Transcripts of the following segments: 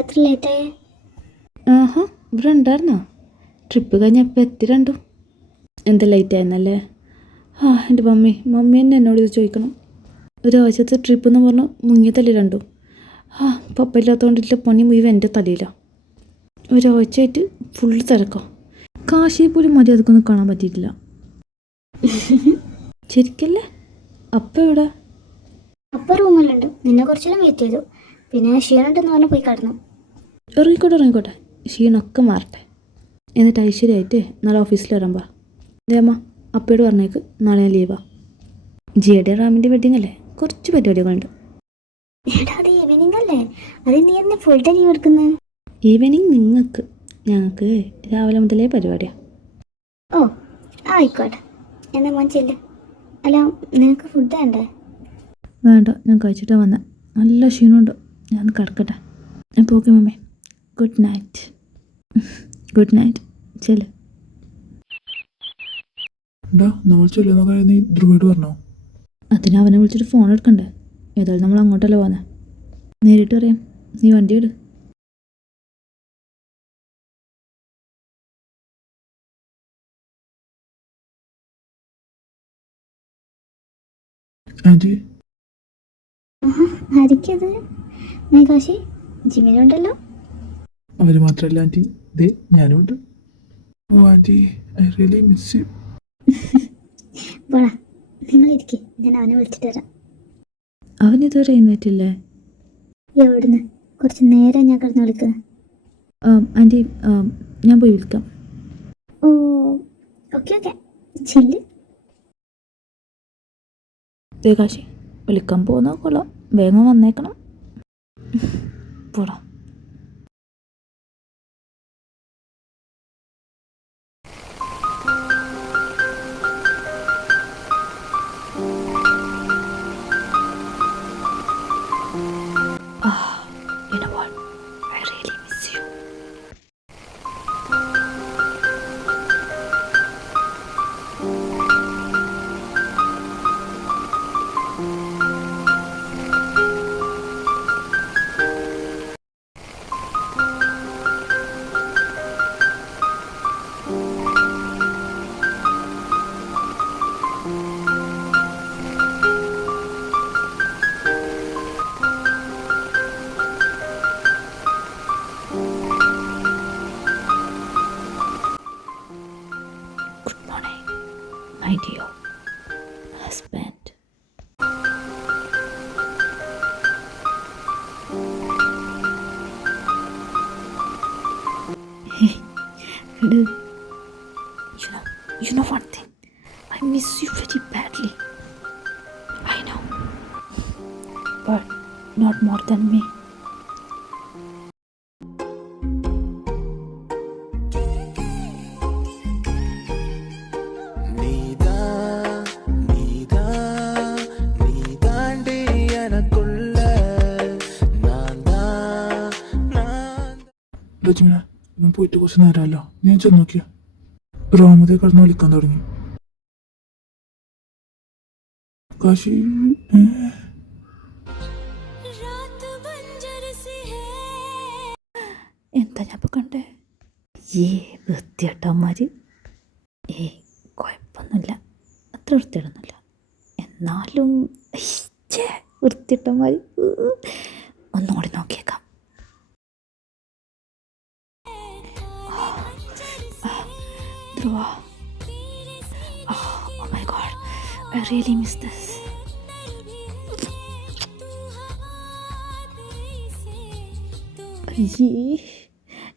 എത്ര ലേറ്റായേ? ആഹാ, ഇവിടെ ഉണ്ടായിരുന്നോ? ട്രിപ്പ് കഴിഞ്ഞപ്പോൾ എത്തി രണ്ടും. എന്താ ലേറ്റ് ആയിരുന്നല്ലേ? എൻ്റെ മമ്മി തന്നെ എന്നോട് ഇത് ചോദിക്കണം. ഒരാഴ്ചത്തെ ട്രിപ്പ് എന്ന് പറഞ്ഞാൽ മുങ്ങിയ തലി രണ്ടും. പപ്പ ഇല്ലാത്തതുകൊണ്ടില്ല പണി മുഴുവൻ എൻ്റെ തലയിലാണ്. ഒരാഴ്ചയായിട്ട് ഫുൾ തിരക്കാം. കാശിയെ പോലും മര്യാദക്കൊന്നും കാണാൻ പറ്റിയിട്ടില്ല. ശരിക്കല്ലേ? അപ്പം എവിടെ? അപ്പം റൂമിലുണ്ട്. നിന്നെ കുറച്ചെല്ലാം വെയിറ്റ് ചെയ്തു. പിന്നെ ക്ഷീണുണ്ടെന്ന് പറഞ്ഞ് പോയി കിടന്നു. ഇറങ്ങിക്കോട്ടെ. ക്ഷീണമൊക്കെ മാറട്ടെ. എന്നിട്ട് ഐശ്വര്യമായിട്ട് നാളെ ഓഫീസിൽ വരാൻ ദേമ്മ അപ്പയോട് പറഞ്ഞേക്ക് നാളെ ഞാൻ ലീവാ. ജിയുടെ റാമിൻ്റെ വെഡിങ് അല്ലേ, കുറച്ച് പരിപാടികളുണ്ട്. എടാ അത് ഈവനിങ് അല്ലേ, അത് നീ എന്നെ ഫുൾ ഡേ ലീവ് എടുക്കുന്നത്? ഈവനിങ് നിങ്ങൾക്ക്, ഞങ്ങൾക്ക് രാവിലെ മുതലേ പരിപാടിയാണ്. ഓ ആയിക്കോട്ടെ, എന്നാ മോൻ ചെല്ല്. അല്ല നിനക്ക് ഫുഡ് വേണ്ടേ? വേണ്ട, ഞാൻ കഴിച്ചിട്ടാണ് വന്നത്. നല്ല ക്ഷീണമുണ്ട്, ഞാൻ കിടക്കട്ടെ. അപ്പോൾ ഓക്കെ മമ്മി, ഗുഡ് നൈറ്റ്. ചെല്ല്. അതിന് അവനെ വിളിച്ചിട്ട് ഫോൺ എടുക്കണ്ടേ? ഏതായാലും നമ്മൾ അങ്ങോട്ടല്ലേ പോകുന്നത്. നേരിട്ട് പറയാം, നീ വണ്ടി ഇട്. ആയിരിക്കത് മേഘാശി ജിമ്മിനുണ്ടല്ലോ. അവർ മാത്രമല്ല ആൻറ്റി, ദേ ഞാനും ഉണ്ട്. ഓ aunty, I really miss you. പോടാ, നിങ്ങളിരിക്കെ, ഞാൻ അവനെ വിളിച്ചിട്ട് വരാം. അവനിതുവരെ എഴുന്നേറ്റില്ലേ? എവിടുന്ന്? കുറച്ച് നേരം ഞാൻ കിടന്ന് വിളിക്കുന്നത്. ആൻറ്റി, ഞാൻ പോയി വിളിക്കാം. ഓ ഓക്കെ ചെല്ല്. ദേകാശി, വിളിക്കാൻ പോകുന്ന കൊള്ളാം, വേഗം വന്നേക്കണം. പോടാ. You know what? I really miss you. Good morning, my dear husband. Hey, you know one thing. I miss you very badly. I know, but not more than me. ലക്ഷ്മിന, ഇവൻ പോയിട്ട് കുറച്ച് നേരമല്ലോ, ഞാൻ ചെന്ന് നോക്കിയ റോമതേ കിടന്ന് വിളിക്കാൻ തുടങ്ങി. കാശി എന്താ ഞാൻ ഇപ്പോൾ കണ്ടേ? വൃത്തിയേട്ടന്മാർ. കുഴപ്പമൊന്നുമില്ല, അത്ര വൃത്തിയിടൊന്നുമില്ല. എന്നാലും വൃത്തിയേട്ടന്മാർ. ഒന്നുകൂടി നോക്കിയേക്കാം. Dhruva. Oh my god, I really miss this.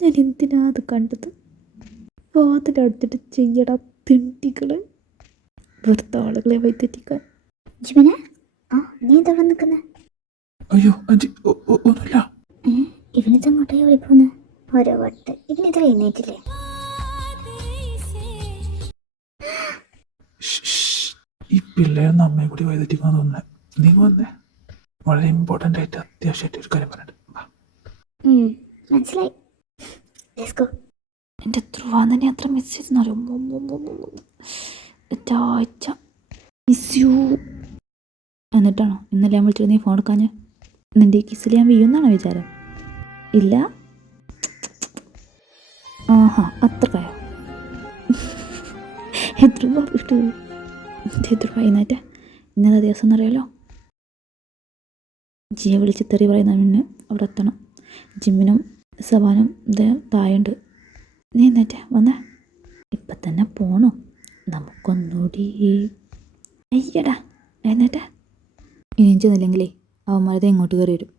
ഞാൻ എന്തിനാ അത് കണ്ടത്? വാതിലടുത്തിട്ട് ചെയ്യടാ തിണ്ടികള്, വെറുത്ത ആളുകളെ വൈതെറ്റിക്കാൻ. ജിമിന, നീ ഇതവിടെ നിൽക്കുന്നേ? അയ്യോ ആൻറ്റി, ഒന്നുമില്ല. ഇവനിതങ്ങോട്ടേ വിളിപ്പോന്ന്? ഓരോ വട്ട് ഇവനിത് എഴുന്നേറ്റില്ലേ? ഈ പിള്ളേരെ അമ്മയെ കൂടി വൈതെറ്റിക്കാൻ തോന്നുന്നേ. നീ വന്നേ, വളരെ ഇമ്പോർട്ടൻ്റ് ആയിട്ട് അത്യാവശ്യമായിട്ട് ഒരു കാര്യം പറഞ്ഞിട്ട്. മനസ്സിലായി. എൻ്റെ ധ്രുവാനെ അത്ര മിസ് ചെയ്തെന്നറിയോ? ഒറ്റാഴ്ച മിസ് യു. എന്നിട്ടാണോ ഇന്നലെ ഞാൻ വിളിച്ചിട്ട് നീ ഫോൺ എടുക്കാഞ്ഞ്? നിൻ്റെ ഈ കിസ്സിൽ ഞാൻ വീഴുന്നാണോ വിചാരം? ഇല്ല. ആഹാ, അത്രക്കായോ? എത്ര രൂപ കിട്ടു? എത്ര രൂപ ഇന്നത്തെ ഇന്നത്തെ ദിവസം എന്നറിയാലോ. ജിയെ വിളിച്ച് തെറി പറയുന്നതിന് അവിടെ എത്തണം. ജിമ്മിനും സവാനും ഇത് തായുണ്ട്. നീ എന്നേറ്റ വന്നേ, ഇപ്പം തന്നെ പോണോ? നമുക്കൊന്നുകൂടി. അയ്യടാ എന്നേറ്റ. ഇനിയും ചെന്നില്ലെങ്കിലേ അവന്മാരത് ഇങ്ങോട്ട് കയറി വരും.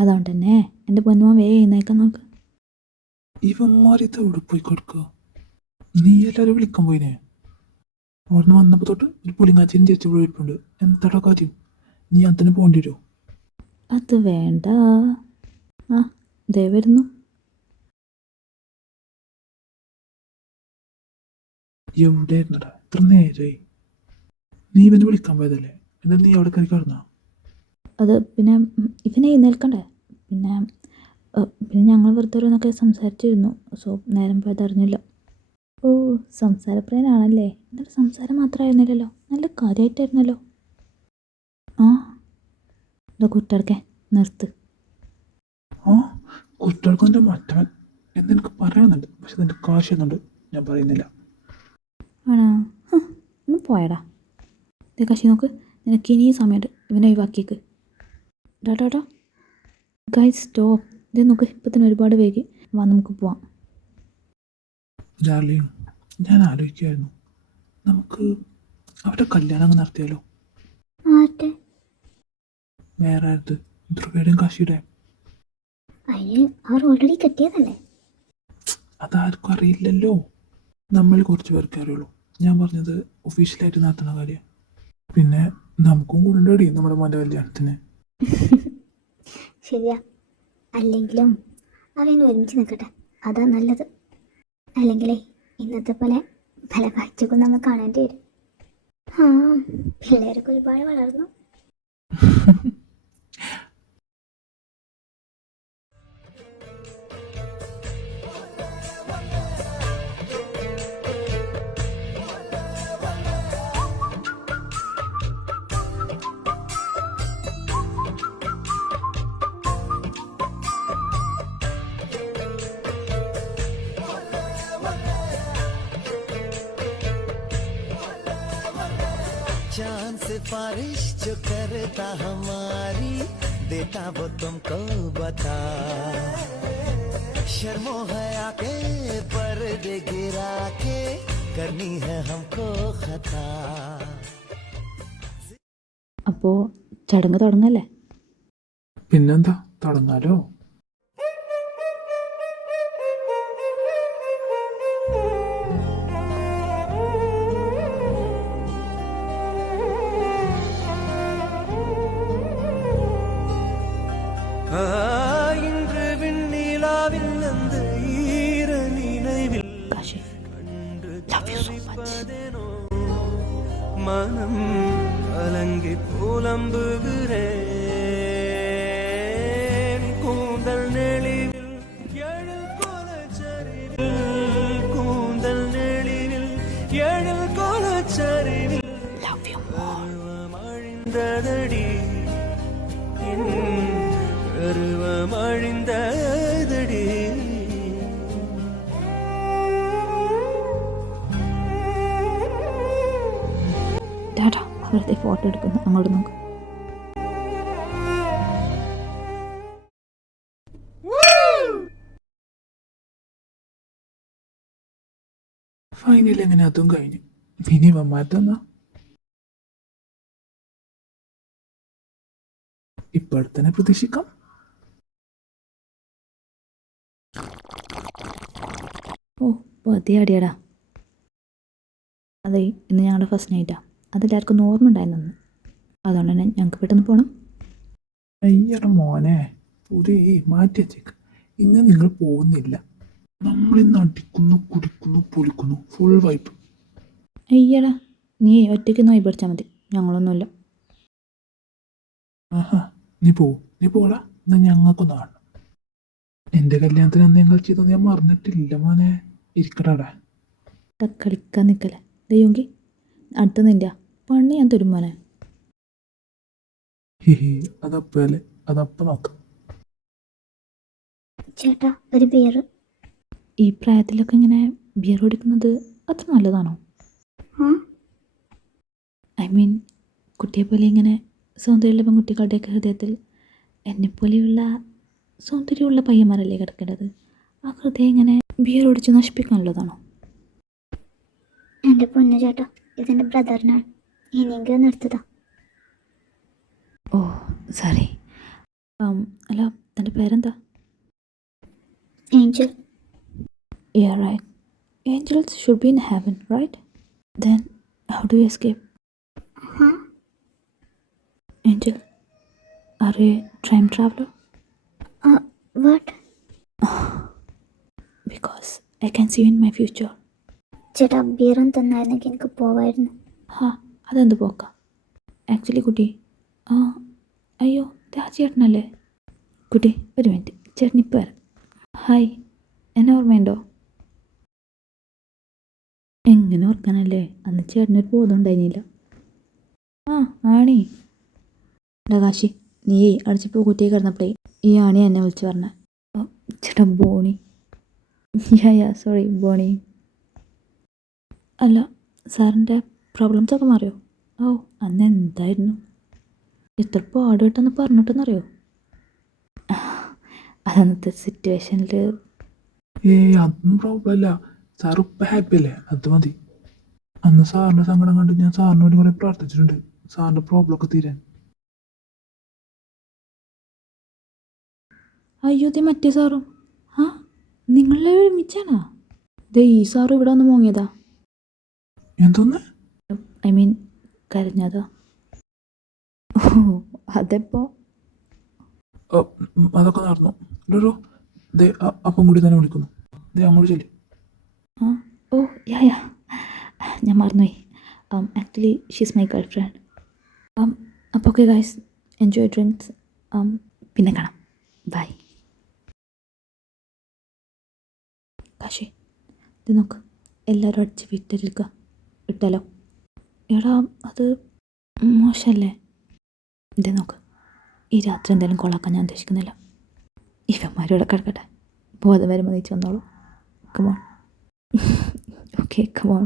അതുകൊണ്ട് തന്നെ എൻ്റെ പൊന്നുമാൻ വേഗം എഴുന്നേക്കാൻ നോക്ക്. ഇവന്മാരിത് എവിടെ പോയി കൊടുക്കുക? നീ എല്ലാവരും വിളിക്കാൻ പോയിനെ? അവിടുന്ന് വന്നപ്പോൾ തൊട്ട് ഒരു പുളിങ്ങാച്ചിനും ചേച്ചി ഇവിടെ ഇരിപ്പുണ്ട്. എന്താടാ കാര്യം? നീ അതിന് പോകേണ്ടി വരുമോ? അത് വേണ്ട. ആ ദേ വരുന്നു. എവിടെയായിരുന്നടാ ഇത്ര നേരമായി? നീ ഇവനെ വിളിക്കാൻ പോയതല്ലേ? എന്നിട്ട് നീ അവിടെ കയറി കിടന്നാ? അത് പിന്നെ ഇവനെ എഴുന്നേൽക്കണ്ടേ. പിന്നെ പിന്നെ ഞങ്ങൾ വെറുതെ ഓരോന്നൊക്കെ സംസാരിച്ചിരുന്നു. സോ നേരം പോയത് അറിഞ്ഞില്ല. ഓ, സംസാരപ്രിയനാണല്ലേ. എന്നിട്ട് സംസാരം മാത്രമായിരുന്നില്ലല്ലോ, നല്ല കാര്യമായിട്ടായിരുന്നല്ലോ. ആ എന്താ കുട്ടികൾക്ക് നിർത്ത്. ആ കുട്ടികൾക്ക് എൻ്റെ മറ്റവൻ എന്നെനിക്ക് പറയണമെന്നുണ്ട്, പക്ഷെ നിൻ്റെ കാശ് എന്നുണ്ട്, ഞാൻ പറയുന്നില്ല. ആണോ? ഒന്ന് പോയടാ. ഇതേ കാശി നോക്ക്, നിനക്ക് ഇനിയും സമയമുണ്ട്. ഇവനെ ഒഴിവാക്കിയേക്ക്. ഡാ ഗൈസ് സ്റ്റോപ്പ്. ഇതേ നോക്ക്, ഇപ്പം തന്നെ ഒരുപാട് വൈകി. വാ നമുക്ക് പോവാം. ജാർലിയും ഞാൻ ആലോചിക്കുമായിരുന്നു, നമുക്ക് അവരുടെ കല്യാണം അങ്ങ് നടത്തിയാലോ? ആട്ടെ, വേറെ ആരത്? ധ്രുവയുടെയും കാശിയുടെ. അതിന് അവർ ഓൾറെഡി കിട്ടിയതല്ലേ. അതാർക്കും അറിയില്ലല്ലോ, നമ്മൾ കുറച്ച് പേർക്കേ അറിയുള്ളൂ. ഞാൻ പറഞ്ഞത് ഒഫീഷ്യലായിട്ട് നടത്തുന്ന കാര്യം. പിന്നെ നമുക്കും കൂടെ നമ്മുടെ മോൻ്റെ കല്യാണത്തിന്. ശരിയാ, അല്ലെങ്കിലും അവന് ഒരുമിച്ച് നിൽക്കട്ടെ, അതാ നല്ലത്. അല്ലെങ്കിലേ ഇന്നത്തെ പോലെ പല കാഴ്ചകളും നമ്മൾ കാണേണ്ടി വരും. ആ പിള്ളേരൊക്കെ ഒരുപാട് വളർന്നു. चांद सिफारिश जो करता हमारी देता वो तुमको बता शर्मो हया के पर्दे गिरा के करनी है हमको खता. അപ്പോൾ ചടങ്ങ് തുടങ്ങല്ലേ? പിന്നെന്താ, തുടങ്ങാലോ. இன்று விண்ணிலாவில் அந்த ஈர நினைவில் Kashi, love you so much. மனம் கலங்கி புலம்புகிறேன் கூந்தல் நெளிவில் எழில் கோலச்சரிவில் கூந்தல் நெளிவில் எழில் கோலச்சரிவில் Love you more. அழிந்ததடி கருவம் அழிந்ததடி. ഡാടാ അവരുടെ ഫോട്ടോ എടുക്കുന്നു, അങ്ങോട്ട് നോക്ക്. ഫൈനൽ എങ്ങനെ അതും കഴിഞ്ഞു. ഇനി മാറ്റന്നാ ഇപ്പോഴത്തന്നെ പ്രതീക്ഷിക്കാം. ഓ പതിയെ അടിയടാ. അതെ, ഇന്ന് ഞങ്ങളുടെ ഫസ്റ്റ് നൈറ്റാ. അതെല്ലാവർക്കും ഓർമ്മ ഉണ്ടായിരുന്നു. അതുകൊണ്ട് തന്നെ ഞങ്ങൾക്ക് പെട്ടെന്ന് പോകണം. അയ്യട മോനെ, പുതിയ മാറ്റി വെച്ചേക്ക്. ഇന്ന് നിങ്ങൾ പോകുന്നില്ല. നമ്മളിന്ന് അടിക്കുന്നു, കുടിക്കുന്നു, പൊളിക്കുന്നു, ഫുൾ വൈപ്പ്. അയ്യടാ, നീ ഒറ്റയ്ക്ക് നോയി പഠിച്ചാൽ മതി, ഞങ്ങളൊന്നുമില്ല. ആഹാ, നീ പോടാ. എന്നാ ഞങ്ങൾക്കൊന്ന് കാണണം. എൻ്റെ കല്യാണത്തിന് അന്ന് ഞങ്ങൾ ചെയ്തൊന്നും ഞാൻ മറന്നിട്ടില്ല മോനെ. ഇരിക്കടാ. കളിക്കാൻ നിൽക്കല്ലേ ദയ്യോങ്കി. അടുത്ത നിൻ്റെ പണി ഞാൻ തരും മോനെ. ഹിഹി, അതപ്പല്ലേ, അതപ്പം നോക്കാം. ചേട്ടാ ഒരു ബിയർ. ഈ പ്രായത്തിലൊക്കെ ഇങ്ങനെ ബിയർ കുടിക്കുന്നത് അത്ര നല്ലതാണോ? ആ ഐ മീൻ കുട്ടിയെ പോലെ ഇങ്ങനെ സൗന്ദര്യമുള്ള പെൺകുട്ടികളുടെയൊക്കെ ഹൃദയത്തിൽ എന്നെപ്പോലെയുള്ള സൗന്ദര്യമുള്ള പയ്യന്മാരല്ലേ കിടക്കേണ്ടത്. ആ ഹൃദയം ഇങ്ങനെ ബിയർ കുടിച്ച് നശിപ്പിക്കാനുള്ളതാണോ? എൻ്റെ പൊന്നു ചേട്ടാ, ഇതെൻ്റെ ബ്രദറിനാണ്. ഇനിയെങ്കിലും നിർത്തതാ. ഓ സോറി. അല്ല, തൻ്റെ പേരെന്താ? Angel. Yeah, right. Angels should be in heaven, right? Then how do you escape? Huh? Angel, are you a time traveler? What? Because I can see you in my future. ചേട്ടാ ബിയറും തന്നായിരുന്നെങ്കിൽ എനിക്ക് പോവായിരുന്നു. ഹാ, അതെന്ത് പോക്ക? Actually കുട്ടി, ആ അയ്യോ ആ ചേട്ടനല്ലേ? കുട്ടി ഒരു മിനിറ്റ്, ചേട്ടൻ ഇപ്പോൾ വരാം. ഹായ്, എന്നെ ഓർമ്മയുണ്ടോ? എങ്ങനെ ഓർക്കാനല്ലേ, അന്ന് ചേട്ടനൊരു ബോധം ഉണ്ടായിരുന്നില്ല. ആ ആണി കാശി, നീയേ അടിച്ചിപ്പോൾ കുട്ടിയെ കിടന്നപ്പോഴേ ഈ ആണി എന്നെ വിളിച്ച് പറഞ്ഞ. ചേട്ടാ ബോണി. യാ സോറി ബോണി. അല്ല, സാറിൻ്റെ പ്രോബ്ലംസൊക്കെ മാറിയോ? ഓ അന്ന് എന്തായിരുന്നു ഇത്ര പാടുപെട്ടെന്ന് പറഞ്ഞിട്ടെന്നറിയോ? അതന്നത്തെ സിറ്റുവേഷനിൽ. അതൊന്നും പ്രോബ്ലം അല്ല. സാർ ഇപ്പം ഹാപ്പി അല്ലേ, അത് മതി. അന്ന് സാറിൻ്റെ സങ്കടം കണ്ട് ഞാൻ സാറിന് വേണ്ടി കുറെ പ്രാർത്ഥിച്ചിട്ടുണ്ട്, സാറിൻ്റെ പ്രോബ്ലം ഒക്കെ തീരാൻ. അയ്യോ ദേ മറ്റേ സാറും. ആ നിങ്ങളെ ഒരുമിച്ചാണോ? ദേ ഈ സാറും ഇവിടെ വന്ന് മോങ്ങിയതാ. എന്തോന്ന്? ഐ മീൻ കരഞ്ഞതാ. ഓ അതെപ്പോ? അതൊക്കെ നടന്നു. ഡോ ദേ അപ്പം കൂടി തന്നെ വിളിക്കുന്നു. ദേ അങ്ങോട്ട് ചെല്ലി. ആ ഓ യാ ഞാൻ മറന്നുപോയി. Actually she's my girl friend. അപ്പോൾ ഓക്കെ ഗൈസ്, എൻജോയ് ഡ്രിങ്ക്സ്. പിന്നെ കാണാം. ബൈ. കാശി ഇത് നോക്ക്, എല്ലാവരും അടിച്ച് വിറ്റരിക്കുക ഇട്ടാലോ? എടാ അത് മോശമല്ലേ? ഇത് നോക്ക്, ഈ രാത്രി എന്തായാലും കൊളാക്കാൻ ഞാൻ ഉദ്ദേശിക്കുന്നില്ല. ഇവന്മാരോടെ കിടക്കട്ടെ, ബോധം വരുമ്പോൾ നീച്ച് വന്നോളൂ. കമോൺ. Okay come on.